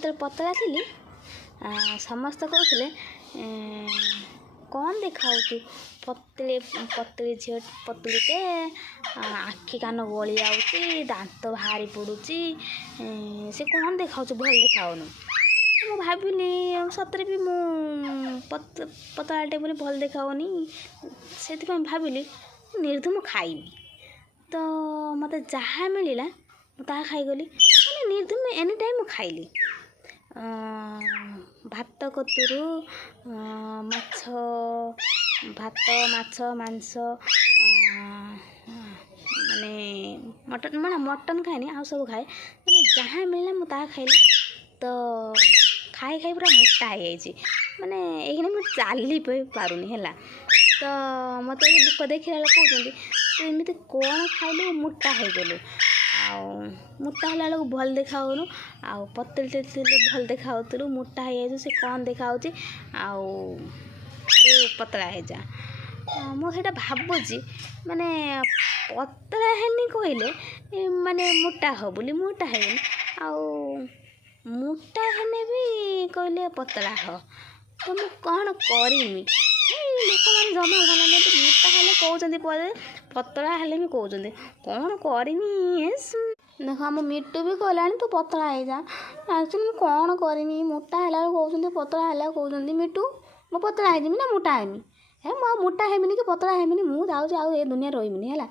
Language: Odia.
ଯେତେବେଳେ ପତଳା ଥିଲି ସମସ୍ତେ କହୁଥିଲେ କ'ଣ ଦେଖାଯାଉଛୁ ପତଳି ପତଳି ଝିଅ ପତଳିଟେ, ଆଖି କାନ ଗଳି ଯାଉଛି, ଦାନ୍ତ ବାହାରି ପଡ଼ୁଛି, ସେ କ'ଣ ଦେଖାଯାଉଛି, ଭଲ ଦେଖାଯାଉନି। ମୁଁ ଭାବିଲି ସତରେ ବି ମୁଁ ପତଳାଟେ ବୋଲି ଭଲ ଦେଖାଯାଉନି। ସେଥିପାଇଁ ଭାବିଲି ନିର୍ଧୁମ ଖାଇବି। ତ ମୋତେ ଯାହା ମିଳିଲା ମୁଁ ତାହା ଖାଇଗଲି। ମାନେ ନିର୍ଧୁମ ଏନି ଟାଇମ୍ ମୁଁ ଖାଇଲି। ଭାତ କତୁରୁ ଭାତ ମାଛ ମାଂସ, ମାନେ ମଟନ୍ ଖାଏନି, ଆଉ ସବୁ ଖାଏ। ମାନେ ଯାହା ମିଳିଲା ମୁଁ ତାହା ଖାଇଲି। ତ ଖାଇ ପୁରା ମୋଟା ହେଇଯାଇଛି। ମାନେ ଏଇଖିଣା ମୁଁ ଚାଲି ପାରୁନି ହେଲା। ତ ମୋତେ ଲୋକ ଦେଖିଲା ବେଳେ କହୁଛନ୍ତି ତୁ ଏମିତି କ'ଣ ଖାଇଲୁ ମୋଟା ହେଇଗଲୁ। ଆଉ ମୋଟା ହେଲା ବେଳକୁ ଭଲ ଦେଖାଯାଉନୁ, ଆଉ ପତଳିଟେ ଥିଲୁ ଭଲ ଦେଖାଯାଉଥିଲୁ, ମୋଟା ହେଇଯାଇଛୁ, ସେ କ'ଣ ଦେଖାଯାଉଛି, ଆଉ ତୁ ପତଳା ହେଇଯା। ମୁଁ ସେଇଟା ଭାବୁଛି, ମାନେ ପତଳା ହେନି କହିଲେ ମାନେ ମୋଟା ହ ବୋଲି ମୋଟା ହେଇଗଲି, ଆଉ ମୋଟା ହେଲେ ବି କହିଲେ ପତଳା ହ। ତ ମୁଁ କ'ଣ କରିମି? ଲୋକମାନେ ଜମା ଭଲ ନାହାନ୍ତି। ମୋଟା ହେଲେ କହୁଛନ୍ତି ପତଳା ହେଲେ ବି କହୁଛନ୍ତି, କ'ଣ କରିମି? ଦେଖ ଆମ ମିଟୁ ବି କହିଲାଣି ତୁ ପତଳା ହେଇଯା। ଆକ୍ଚୁଆଲି ମୁଁ କ'ଣ କରିମି? ମୋଟା ହେଲା ବେଳକୁ କହୁଛନ୍ତି, ପତଳା ହେଲା ବେଳକୁ କହୁଛନ୍ତି। ମିଟୁ ମୁଁ ପତଳା ହେଇଯିବି ନା ମୋଟା ହେମି? ମୁଁ ଆଉ ମୋଟା ହେମିନି କି ପତଳା ହେମିନି। ମୁଁ ଯାଉଛି, ଆଉ ଏ ଦୁନିଆରେ ରହିମିନି ହେଲା।